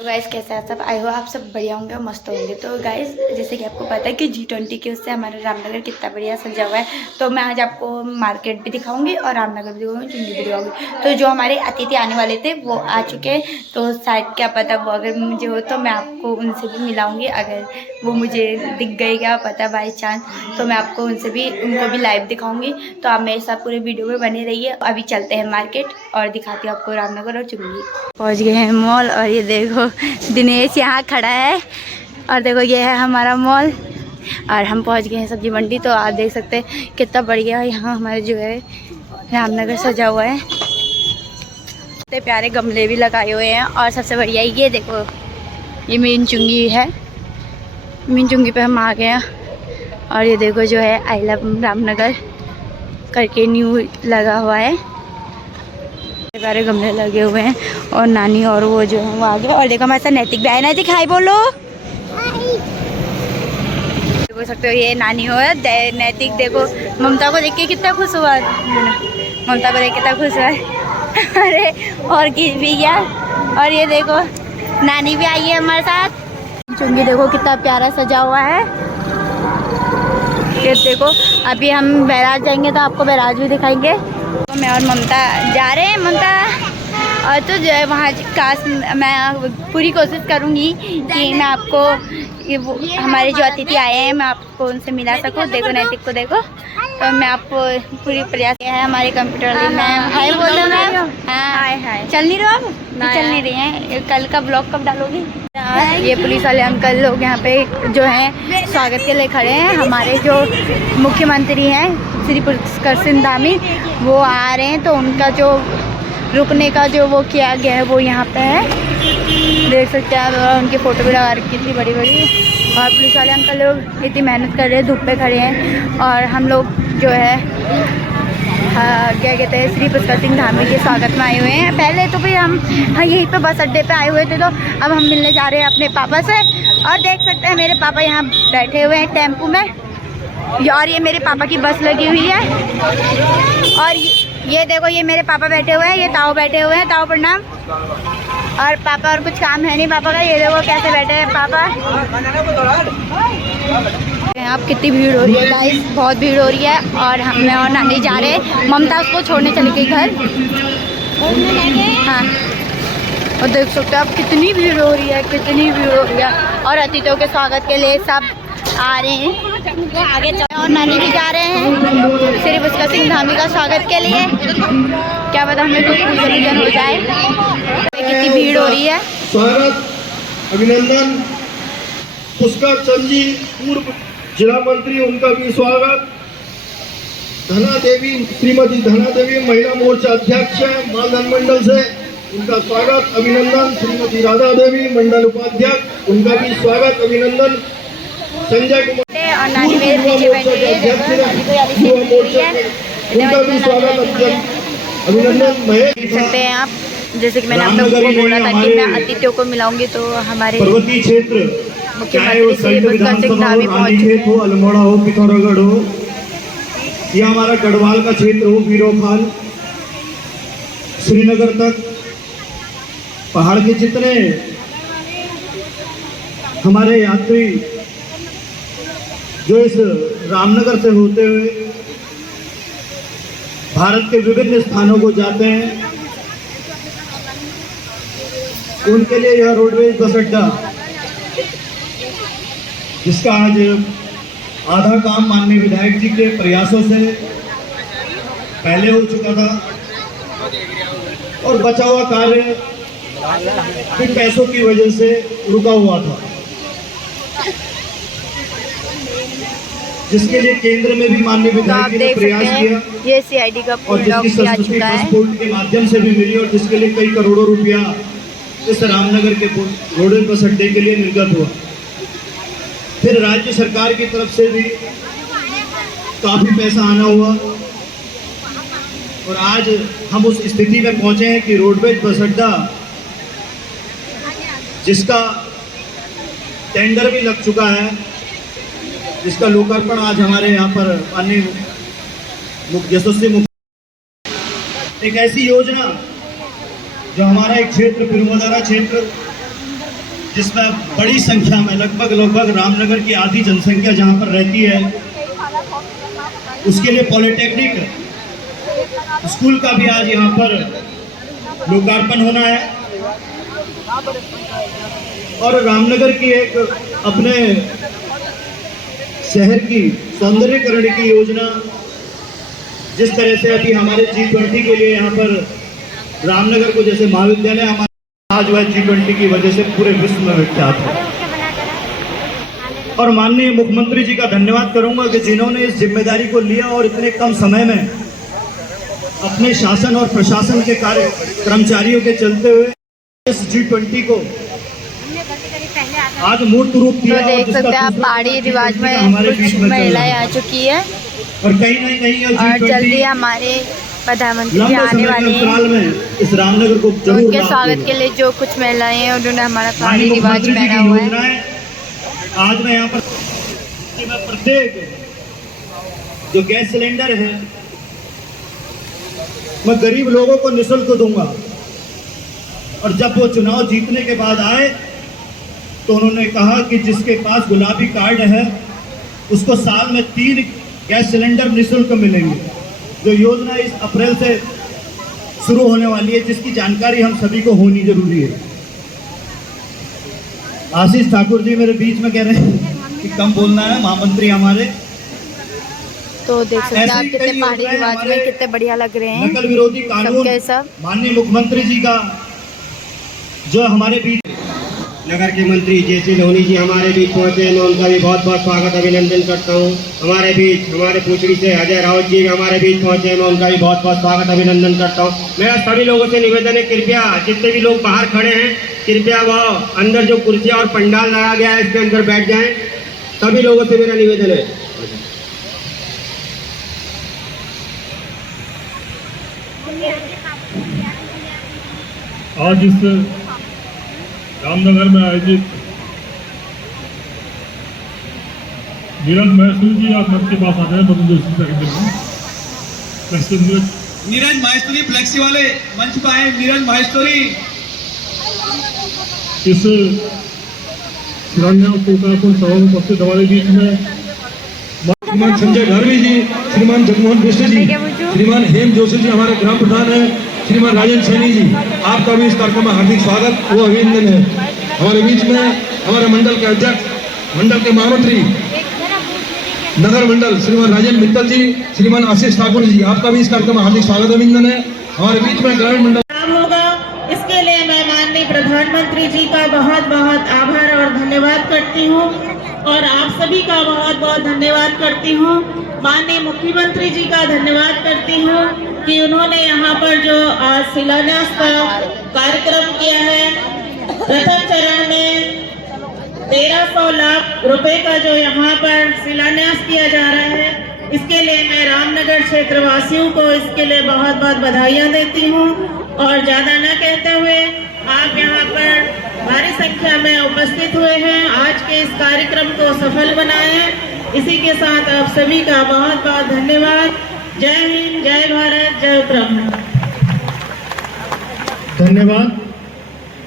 तो गाइस कैसे हैं सब। आई हो आप सब बढ़िया होंगे और मस्त होंगे। तो गाइस जैसे कि आपको पता है कि G20 के उससे हमारा रामनगर कितना बढ़िया सजा हुआ है। तो मैं आज आपको मार्केट भी दिखाऊंगी और रामनगर भी दिखाऊंगी, चुंगी भी दिखाऊंगी। तो जो हमारे अतिथि आने वाले थे वो आ चुके हैं। तो शायद क्या पता वो अगर मुझे हो तो मैं आपको उनसे भी मिलाऊँगी। अगर वो मुझे दिख गई क्या पता बाई चांस, तो मैं आपको उनको भी लाइव दिखाऊँगी। तो आप मेरे साथ पूरे वीडियो में बने रहिए। अभी चलते हैं मार्केट और दिखाती हूँ आपको रामनगर और चुंगी। पहुँच गए हैं मॉल और ये देखो दिनेश यहाँ खड़ा है और देखो ये है हमारा मॉल और हम पहुँच गए हैं सब्जी मंडी। तो आप देख सकते हैं कितना बढ़िया यहाँ हमारे जो है रामनगर सजा हुआ है। इतने प्यारे गमले भी लगाए हुए हैं और सबसे बढ़िया ये देखो ये मेन चुंगी है। मेन चुंगी पे हम आ गए हैं और ये देखो जो है आई लव रामनगर करके न्यू लगा हुआ है। सारे गमले लगे हुए हैं और नानी और वो जो है वो आ गए। और देखो हमारे साथ नैतिक भी आए। नैतिक हाय बोलो। देख सकते हो ये नानी हो है। नैतिक देखो ममता को देख के कितना खुश हुआ। ममता को देख के कितना खुश हुआ। अरे और किस भी गया। और ये देखो नानी भी आई है हमारे साथ। चुंगी देखो कितना प्यारा सजा हुआ है। ये देखो अभी हम बैराज जाएंगे तो आपको बैराज भी दिखाएंगे। तो मैं और ममता जा रहे हैं। ममता और तो जो है वहाँ काश मैं पूरी कोशिश करूँगी कि मैं आपको वो हमारे जो अतिथि आए हैं मैं आपको उनसे मिला सकूँ। देखो नैतिक को देखो तो मैं आपको पूरी प्रयास किया है। हमारे कंप्यूटर वाली मैम हाय बोल रहे मैम। हाँ हाय चल नहीं रहा अब चल नहीं रही हैं। कल का ब्लॉग कब डालोगी। ये पुलिस वाले अंकल लोग यहाँ पे जो हैं स्वागत के लिए खड़े हैं। हमारे जो मुख्यमंत्री हैं श्री पुष्कर सिंह धामी वो आ रहे हैं। तो उनका जो रुकने का जो वो किया गया है वो यहाँ पे है। देख सकते हैं आप उनकी फ़ोटो भी लगा रखी थी बड़ी बड़ी। और पुलिस वाले अंकल लोग इतनी मेहनत कर रहे हैं, धूप पे खड़े हैं। और हम लोग जो है क्या कहते हैं श्री पुष्कर सिंह धामी के स्वागत में आए हुए हैं। पहले तो भी हम यहीं पे बस अड्डे पे आए हुए थे। तो अब हम मिलने जा रहे हैं अपने पापा से। और देख सकते हैं मेरे पापा यहाँ बैठे हुए हैं टेम्पू में। और ये मेरे पापा की बस लगी हुई है। और ये देखो ये मेरे पापा बैठे हुए हैं। ये ताऊ बैठे हुए हैं। ताऊ प्रणाम। और पापा और कुछ काम है नहीं पापा का। ये देखो कैसे बैठे हैं पापा। आप कितनी भीड़ हो रही है गाइस, बहुत भीड़ हो रही है। और मैं और नानी जा रहे हैं। ममता उसको छोड़ने चली गई घर। हाँ और देख सकते हो आप कितनी भीड़ हो रही है, कितनी भीड़ हो रही है। और अतिथियों के स्वागत के लिए सब आ रहे हैं आगे। और नानी भी जा रहे हैं श्री पुष्कर सिंह धामी का स्वागत के लिए। क्या पता हमें कोई पूजन हो जाए। कितनी भीड़ हो रही है। स्वागत अभिनंदन पुष्कर चंद जी पूर्व जिला मंत्री उनका भी स्वागत। धना देवी श्रीमती धना देवी महिला मोर्चा अध्यक्ष मालधन मंडल से उनका स्वागत अभिनंदन। श्रीमती राधा देवी मंडल उपाध्यक्ष उनका भी स्वागत अभिनंदन। संजय कुमार और नानी मेरे पीछे बैठी है उनका भी स्वागत अभिनंदन। देख सकते हैं आप जैसे कि मैंने आप लोगों को बोला था कि मैं अतिथियों को मिलाऊंगी। तो हमारे पर्वतीय क्षेत्र मुख्यमंत्री श्री पुष्कर सिंह धामी पहुंच चुके हैं। हो अल्मोड़ा हो पिथौरागढ़ हो या हमारा गढ़वाल का क्षेत्र हो वीरोखाल श्रीनगर तक पहाड़ के जितने हमारे यात्री जो इस रामनगर से होते हुए भारत के विभिन्न स्थानों को जाते हैं उनके लिए यह रोडवेज बस अड्डा जिसका आज आधा काम माननीय विधायक जी के प्रयासों से पहले हो चुका था और बचा हुआ कार्य फिर पैसों की वजह से रुका हुआ था, जिसके लिए केंद्र में भी माननीय विधायक जी ने प्रयास किया। ये सीआईडी का और जिसकी संस्कृति पासपोर्ट के माध्यम से भी मिली और जिसके लिए कई करोड़ों रुपया इस रामनगर के रोडवेज बस अड्डे के लिए निर्गत हुआ। फिर राज्य सरकार की तरफ से भी काफी पैसा आना हुआ और आज हम उस स्थिति में पहुंचे हैं कि रोडवेज बस अड्डा जिसका टेंडर भी लग चुका है, जिसका लोकार्पण आज हमारे यहाँ पर माननीय यशस्वी मुख्य एक ऐसी योजना जो हमारा एक क्षेत्र पिरुमदारा क्षेत्र जिसमें बड़ी संख्या में लगभग रामनगर की आधी जनसंख्या जहाँ पर रहती है, उसके लिए पॉलिटेक्निक स्कूल का भी आज यहाँ पर लोकार्पण होना है। और रामनगर की एक अपने शहर की सौंदर्यीकरण की योजना, जिस तरह से अभी हमारे G20 के लिए यहाँ पर रामनगर को जैसे महाविद्यालय हमारा आज वह G20 की वजह से पूरे विश्व में विख्यात है। और माननीय मुख्यमंत्री जी का धन्यवाद करूंगा कि जिन्होंने इस जिम्मेदारी को लिया और इतने कम समय में अपने शासन और प्रशासन के कर्मचारियों के चलते हुए इस G20 को आज मूर्त रूप तो दिया। देख सकते हैं आप पहाड़ी रिवाज में कुछ महिलाएं आ चुकी है और कहीं ना कहीं और जल्दी हमारे प्रधानमंत्री जी आने वाले हैं। में इस रामनगर को तो उनके स्वागत के लिए जो कुछ महिलाएं हैं उन्होंने हमारा पहाड़ी रिवाज पहना हुआ है। आज मैं यहाँ पर प्रत्येक जो गैस सिलेंडर है मैं गरीब लोगों को निःशुल्क दूंगा। और जब वो चुनाव जीतने के बाद आए तो उन्होंने कहा कि जिसके पास गुलाबी कार्ड है उसको साल में 3 गैस सिलेंडर निःशुल्क मिलेंगे, जो योजना इस अप्रैल से शुरू होने वाली है, जिसकी जानकारी हम सभी को होनी जरूरी है। आशीष ठाकुर जी मेरे बीच में कह रहे हैं कि कम बोलना है, महामंत्री हमारे। तो देख सकते हैं आप कितने पहाड़ी रिवाज में कितने बढ़िया लग रहे हैं नकल विरोधी कानून सब। माननीय मुख्यमंत्री जी का जो हमारे बीच नगर के मंत्री जेसी लोनी जी हमारे बीच पहुंचे, मैं उनका भी बहुत बहुत स्वागत अभिनंदन करता हूं। हमारे बीच हमारे पूछड़ी से अजय राउत जी भी हमारे बीच पहुंचे, मैं उनका भी बहुत बहुत स्वागत अभिनंदन करता हूं। मेरा सभी लोगों से निवेदन है, कृपया जितने भी लोग बाहर खड़े हैं कृपया वो अंदर जो कुर्सियां और पंडाल लगाया गया है इसके अंदर बैठ जाएं। सभी लोगों से मेरा निवेदन है। आज इस रामनगर में आयोजित नीरज महसूरी जी आप मंच के पास आ जाए। नीरज माहेश्वरी फ्लेक्सी वाले मंच पर आए। नीरज माहेश्वरी इस शिलान्यास लोकार्पण सभा में उपस्थित हमारे बीच में श्रीमान संजय धारवी जी, श्रीमान जगमोहन मिश्र जी, श्रीमान हेम जोशी जी हमारे ग्राम प्रधान हैं, श्रीमान राजन सैनी जी, आपका भी इस कार्यक्रम में हार्दिक स्वागत वो अभिनंदन है। हमारे बीच में हमारे मंडल के अध्यक्ष, मंडल के महामंत्री नगर मंडल श्रीमान राजन मित्तल जी, श्रीमान आशीष ठाकुर जी, आपका भी इस कार्यक्रम में हार्दिक स्वागत अभिनंदन है। हमारे बीच में ग्रामीण मंडल होगा, इसके लिए मैं माननीय प्रधानमंत्री जी का बहुत बहुत आभार और धन्यवाद करती हूँ और आप सभी का बहुत बहुत धन्यवाद करती हूँ। माननीय मुख्यमंत्री जी का धन्यवाद करती हूँ कि उन्होंने यहाँ पर जो आज शिलान्यास का कार्यक्रम किया है, प्रथम चरण में 1300 लाख रुपए का जो यहाँ पर शिलान्यास किया जा रहा है, इसके लिए मैं रामनगर क्षेत्र वासियों को इसके लिए बहुत बहुत बधाइयाँ देती हूँ। और ज्यादा न कहते हुए आप यहाँ पर भारी संख्या में उपस्थित हुए हैं, आज के इस कार्यक्रम को सफल बनाए हैं। इसी के साथ आप सभी का बहुत बहुत धन्यवाद। जय हिंद, जय भारत, जय उत्तराखंड। धन्यवाद।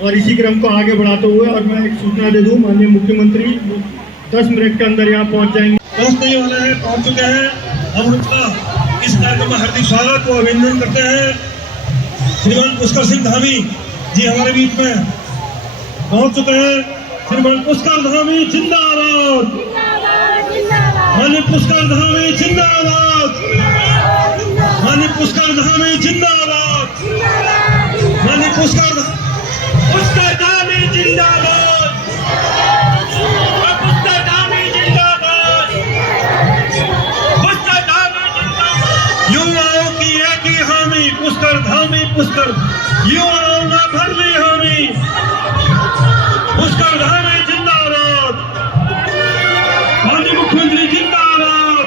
और इसी क्रम को आगे बढ़ाते हुए और मैं एक सूचना दे दूं, माननीय मुख्यमंत्री 10 मिनट के अंदर यहाँ पहुँच जाएंगे। पहुंचने वाले हैं, पहुंच चुके हैं। हम उनका इस कार्यक्रम में हार्दिक स्वागत व अभिनंदन करते हैं। श्रीमान पुष्कर सिंह धामी जी हमारे बीच में पहुंच चुके हैं। श्रीमान पुष्कर धामी जिंदाबाद, माननीय पुष्कर धामी जिंदाबाद, माननीय पुष्कर धामी जिंदाबाद, माननीय पुष्कर धामी जिंदाबाद, पुष्कर धामी जिंदाबाद, पुष्कर धामी जिंदाबाद। युवाओं की एक ही हामी, पुष्कर धामी, पुष्कर युवाओं का भरली हामी, पुष्कर धामी जिंदाबाद। माननीय मुख्यमंत्री जिंदाबाद,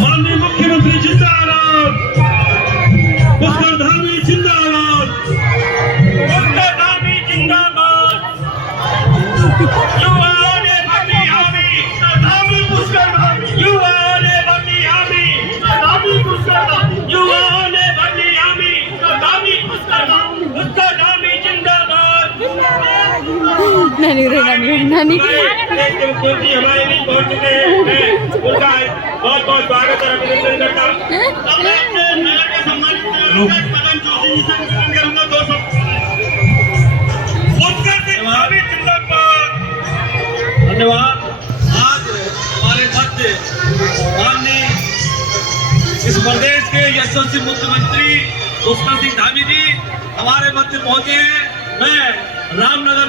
माननीय मुख्यमंत्री जिंदाबाद, पुष्कर धामी नानी नानी मुख्यमंत्री हमारे बीच पहुंच चुके हैं। मैं उनका बहुत बहुत स्वागत और अभिनंदन करता हूँ। अब मैं अपने नगर के सम्मानित मदन जोशी जी से निवेदन करूंगा 200 धन्यवाद। आज हमारे मध्य माननीय इस प्रदेश के यशस्वी मुख्यमंत्री पुष्कर सिंह धामी जी हमारे मध्य पहुंचे हैं। मैं रामनगर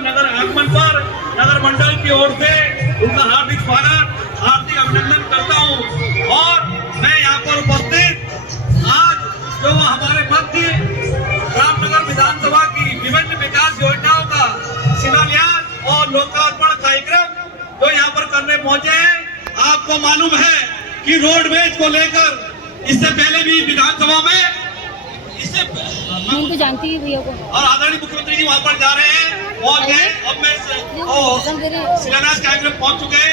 नगर आगमन पर नगर मंडल की ओर से उनका हार्दिक स्वागत हार्दिक अभिनंदन करता हूं। और मैं यहाँ पर उपस्थित आज जो हमारे मध्य रामनगर विधानसभा की विभिन्न विकास योजनाओं का शिलान्यास और लोकार्पण कार्यक्रम जो यहाँ पर करने पहुंचे हैं। आपको मालूम है कि रोडवेज को लेकर इससे पहले भी विधानसभा में उनको जानती है भैया को और आदरणीय मुख्यमंत्री जी वहाँ पर जा रहे हैं और मैं शिलान्यास कार्यक्रम पहुंच चुके हैं।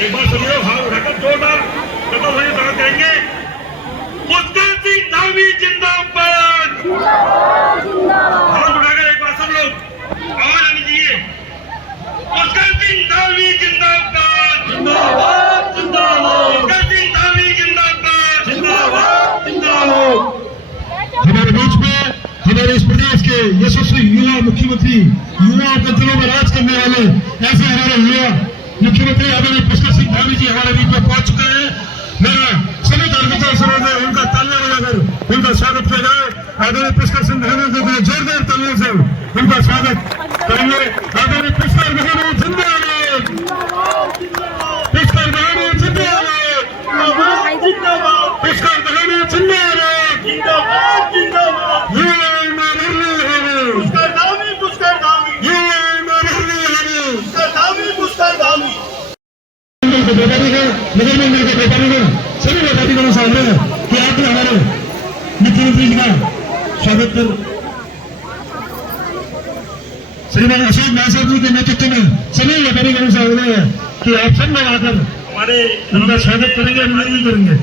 एक बार सुनिए, हाथ उठाकर जोरदार कदम होने कहा कहेंगे पुष्कर सिंह धामी जिंदाबाद। हाथ उठाकर एक बार सब लोग आवाज आनी चाहिए, पुष्कर सिंह धामी जिंदाबाद जिंदाबाद जिंदाबाद, पुष्कर सिंह धामी जिंदाबाद जिंदाबाद जिंदाबाद। हमारे बीच में हमारे इस प्रदेश के यशस्वी युवा मुख्यमंत्री, युवाओं के दिलों में राज करने वाले ऐसे हमारे युवा मुख्यमंत्री आदरणीय पुष्कर सिंह धामी जी हमारे बीच में पहुंच चुके हैं। मेरा सभी कार्यकर्ताओं से उनका तालियां बजाकर उनका स्वागत किया जाए। आदरणीय पुष्कर सिंह धामी को जोरदार तालियों से उनका स्वागत करेंगे। आदरणीय पुष्कर धामी जिंदाबाद, पुष्कर धामी जिंदाबाद, पुष्कर धामी जिंदाबाद जिंदाबाद जिंदाबाद, पुष्कर धामी, पुष्कर धामी पुष्कर धामी। नगर मंडल के व्यापारी सभी व्यापारियों से आग्रह है कि आपने हमारे मुख्यमंत्री जी का स्वागत कर श्रीमान अशोक महासाहब जी के नेतृत्व में सभी व्यापारियों से आग्रह है कि आप सब लोग आकर हमारे उनका स्वागत करेंगे, अभिनंदन करेंगे।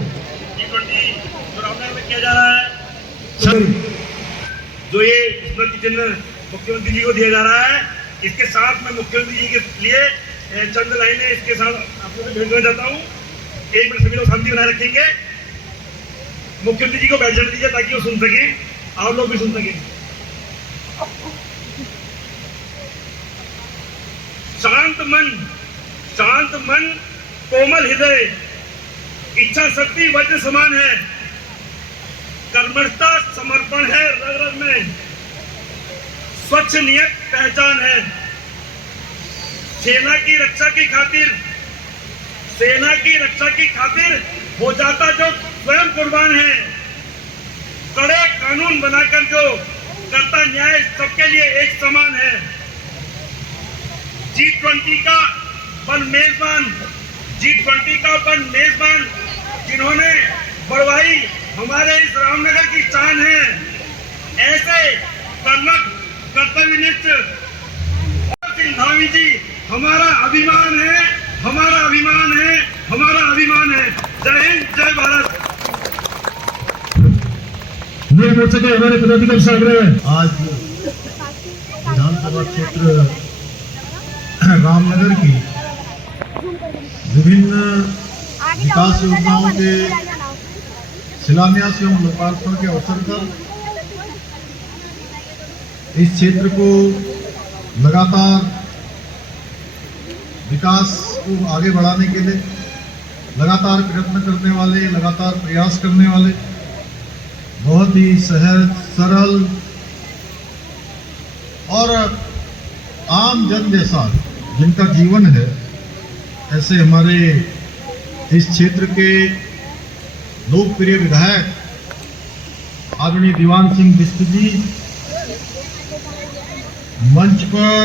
जो रामनगर में किया जा रहा है, जो ये स्मृति चिन्ह मुख्यमंत्री जी को दिया जा रहा है, इसके साथ मैं मुख्यमंत्री जी के लिए चंद लाइनें इसके साथ आपको भेज देना चाहता हूँ। एक मिनट सभी लोग शांति बनाए रखेंगे। मुख्यमंत्री जी को बैठ जाने दीजिए ताकि वो सुन सके, आप लोग भी सुन सके। शांत मन कोमल हृदय, इच्छा शक्ति वज्र समान है, कर्मठता समर्पण है रग रग में, स्वच्छ नियत पहचान है। सेना की रक्षा की खातिर हो जाता जो स्वयं कुर्बान है, कड़े कानून बनाकर जो करता न्याय सबके लिए एक समान है। G20 का बन मेजबान जिन्होंने बढ़वाई हमारे इस रामनगर की शान है। ऐसे कर्तव्यनिष्ठ सिंह धामी जी हमारा अभिमान है, हमारा अभिमान है, हमारा अभिमान है। जय हिंद, जय भारत। नए मोर्चे के हमारे पदाधिकारी से आग्रह है। आज विधानसभा क्षेत्र रामनगर की विभिन्न विकास योजनाओं के शिलान्यास एवं लोकार्पण के अवसर पर इस क्षेत्र को लगातार विकास को आगे बढ़ाने के लिए लगातार प्रयत्न करने वाले, लगातार प्रयास करने वाले, बहुत ही सहज, सरल और आम जन जैसा जिनका जीवन है, ऐसे हमारे इस क्षेत्र के लोकप्रिय विधायक आदरणीय दीवान सिंह बिष्ट जी मंच पर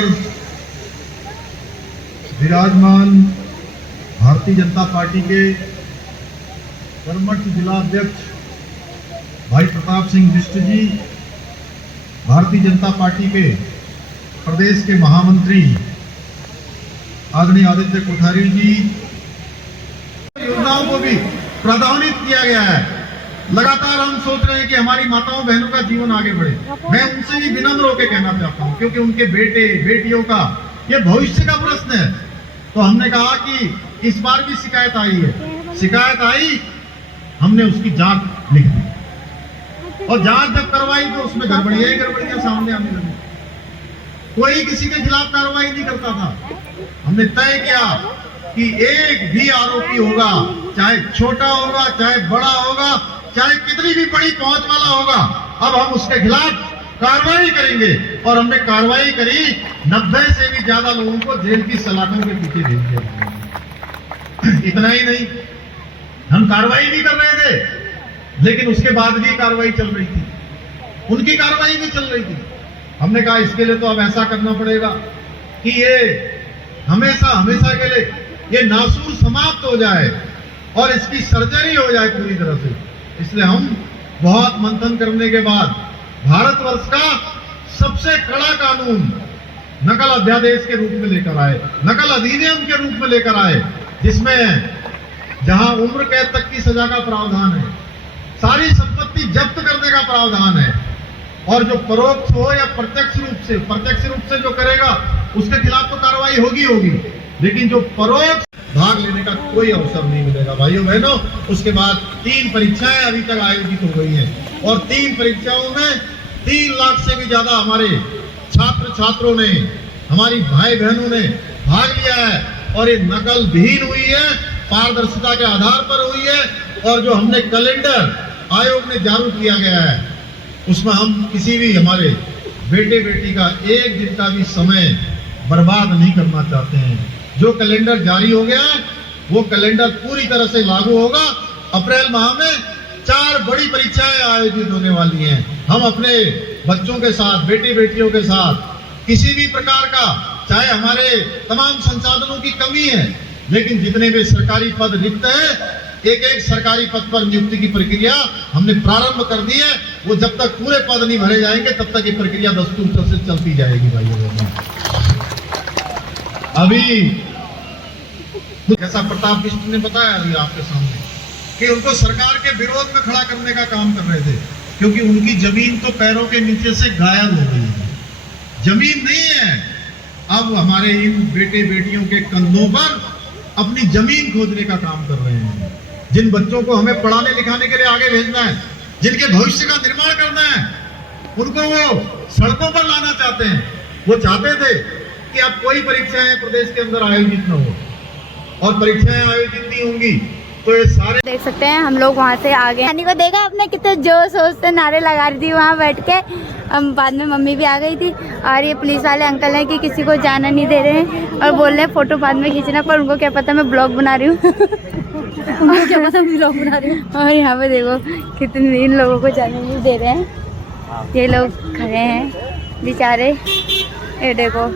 विराजमान भारतीय जनता पार्टी के कर्मठ जिला अध्यक्ष भाई प्रताप सिंह बिष्ट जी, भारतीय जनता पार्टी के प्रदेश के महामंत्री आदरणीय आदित्य कोठारी जी, योजनाओं को भी प्रावधानित किया गया है। लगातार हम सोच रहे हैं कि हमारी माताओं बहनों का जीवन आगे बढ़े। मैं उनसे भी विनम्र होकर कहना चाहता हूं, क्योंकि उनके बेटे बेटियों का ये भविष्य का प्रश्न है। तो हमने कहा कि इस बार भी शिकायत आई है, शिकायत आई, हमने उसकी जांच लिख दी और जांच जब करवाई तो उसमें गड़बड़ियां सामने आने लगी। कोई किसी के खिलाफ कार्रवाई नहीं करता था। हमने तय किया कि एक भी आरोपी होगा, चाहे छोटा होगा, चाहे बड़ा होगा, चाहे कितनी भी बड़ी पहुंच वाला होगा, अब हम उसके खिलाफ कार्रवाई करेंगे। और हमने कार्रवाई करी, 90 से भी ज्यादा लोगों को जेल की सलाखों के पीछे भेज दिया। इतना ही नहीं, हम कार्रवाई भी कर रहे थे, लेकिन उसके बाद भी कार्रवाई चल रही थी, उनकी कार्रवाई भी चल रही थी। हमने कहा इसके लिए तो अब ऐसा करना पड़ेगा कि ये हमेशा हमेशा के लिए ये नासूर समाप्त हो जाए और इसकी सर्जरी हो जाए पूरी तरह से। इसलिए हम बहुत मंथन करने के बाद भारतवर्ष का सबसे कड़ा कानून नकल अध्यादेश के रूप में लेकर आए, नकल अधिनियम के रूप में लेकर आए, जिसमें जहां उम्र कैद तक की सजा का प्रावधान है, सारी संपत्ति जब्त करने का प्रावधान है, और जो परोक्ष हो या प्रत्यक्ष रूप से जो करेगा उसके खिलाफ तो कार्रवाई होगी, लेकिन जो परोक्ष भाग लेने का कोई अवसर नहीं मिलेगा। भाइयों बहनों, उसके बाद 3 परीक्षाएं अभी तक आयोजित हो गई हैं और 3 परीक्षाओं में 3 लाख से भी ज्यादा हमारे छात्रों ने, हमारी भाई बहनों ने भाग लिया है और ये नकल विहीन हुई है, पारदर्शिता के आधार पर हुई है। और जो हमने कैलेंडर आयोग ने जारी किया गया है, उसमें हम किसी भी हमारे बेटे बेटी का एक दिन का भी समय बर्बाद नहीं करना चाहते हैं। जो कैलेंडर जारी हो गया है वो कैलेंडर पूरी तरह से लागू होगा। अप्रैल माह में 4 बड़ी परीक्षाएं आयोजित होने वाली हैं। हम अपने बच्चों के साथ, बेटी बेटियों के साथ किसी भी प्रकार का, चाहे हमारे तमाम संसाधनों की कमी है, लेकिन जितने भी सरकारी पद रिक्त हैं, एक सरकारी पद पर नियुक्ति की प्रक्रिया हमने प्रारंभ कर दी है। वो जब तक पूरे पद नहीं भरे जाएंगे तब तक ये प्रक्रिया दस्तूर से चलती जाएगी। भाइयों बहनों, अभी जैसा प्रताप बिष्ट ने बताया अभी आपके सामने कि उनको सरकार के विरोध में खड़ा करने का काम कर रहे थे, क्योंकि उनकी जमीन तो पैरों के नीचे से गायब हो गई है, जमीन नहीं है। अब हमारे इन बेटे बेटियों के कंधों पर अपनी जमीन खोदने का काम कर रहे हैं। जिन बच्चों को हमें पढ़ाने लिखाने के लिए आगे भेजना है, जिनके भविष्य का निर्माण करना है, उनको वो सड़कों पर लाना चाहते हैं। वो चाहते थे कि अब कोई परीक्षाएं प्रदेश के अंदर आयोजित न हो, और परीक्षाएं आयोजित नहीं होंगी तो ये सारे देख सकते हैं। हम लोग वहाँ से आ गए, नानी को देखा अपने कितने जोश से नारे लगा रही थी वहाँ बैठ के। हम बाद में मम्मी भी आ गई थी, और ये पुलिस वाले अंकल हैं कि किसी को जाना नहीं दे रहे हैं और बोल रहे हैं फोटो बाद में खींचना, पर उनको क्या पता मैं ब्लॉग बना रही हूँ। उनको क्या पता मैं ब्लॉग बना रही हूँ। और यहाँ पे देखो कितने इन लोगों को जाने नहीं दे रहे हैं, ये लोग खड़े हैं बेचारे। ये देखो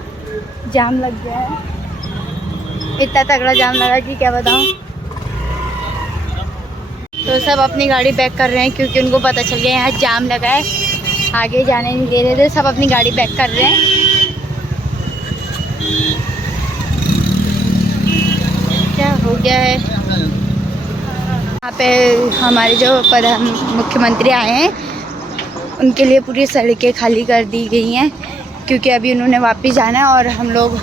जाम लग गया है, इतना तगड़ा जाम लगा कि क्या बताऊँ। तो सब अपनी गाड़ी बैक कर रहे हैं, क्योंकि उनको पता चल गया यहाँ जाम लगा है, आगे जाने नहीं दे रहे थे। सब अपनी गाड़ी बैक कर रहे हैं। क्या हो गया है यहाँ पे, हमारे जो मुख्यमंत्री आए हैं उनके लिए पूरी सड़कें खाली कर दी गई हैं, क्योंकि अभी उन्होंने वापस जाना है और हम लोग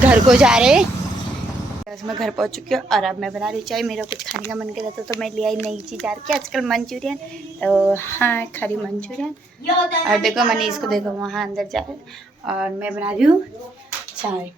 घर को जा रहे हैं। मैं घर पहुंच चुकी हूँ और अब मैं बना रही चाय। मेरा कुछ खाने का मन कर रहा था तो मैं ले आई नई चीज़ आ रही है आजकल, मंचूरियन। तो हाँ, खरी मंचूरियन। और देखो मनीष को देखो वहाँ अंदर जा रहे, और मैं बना रही हूँ चाय।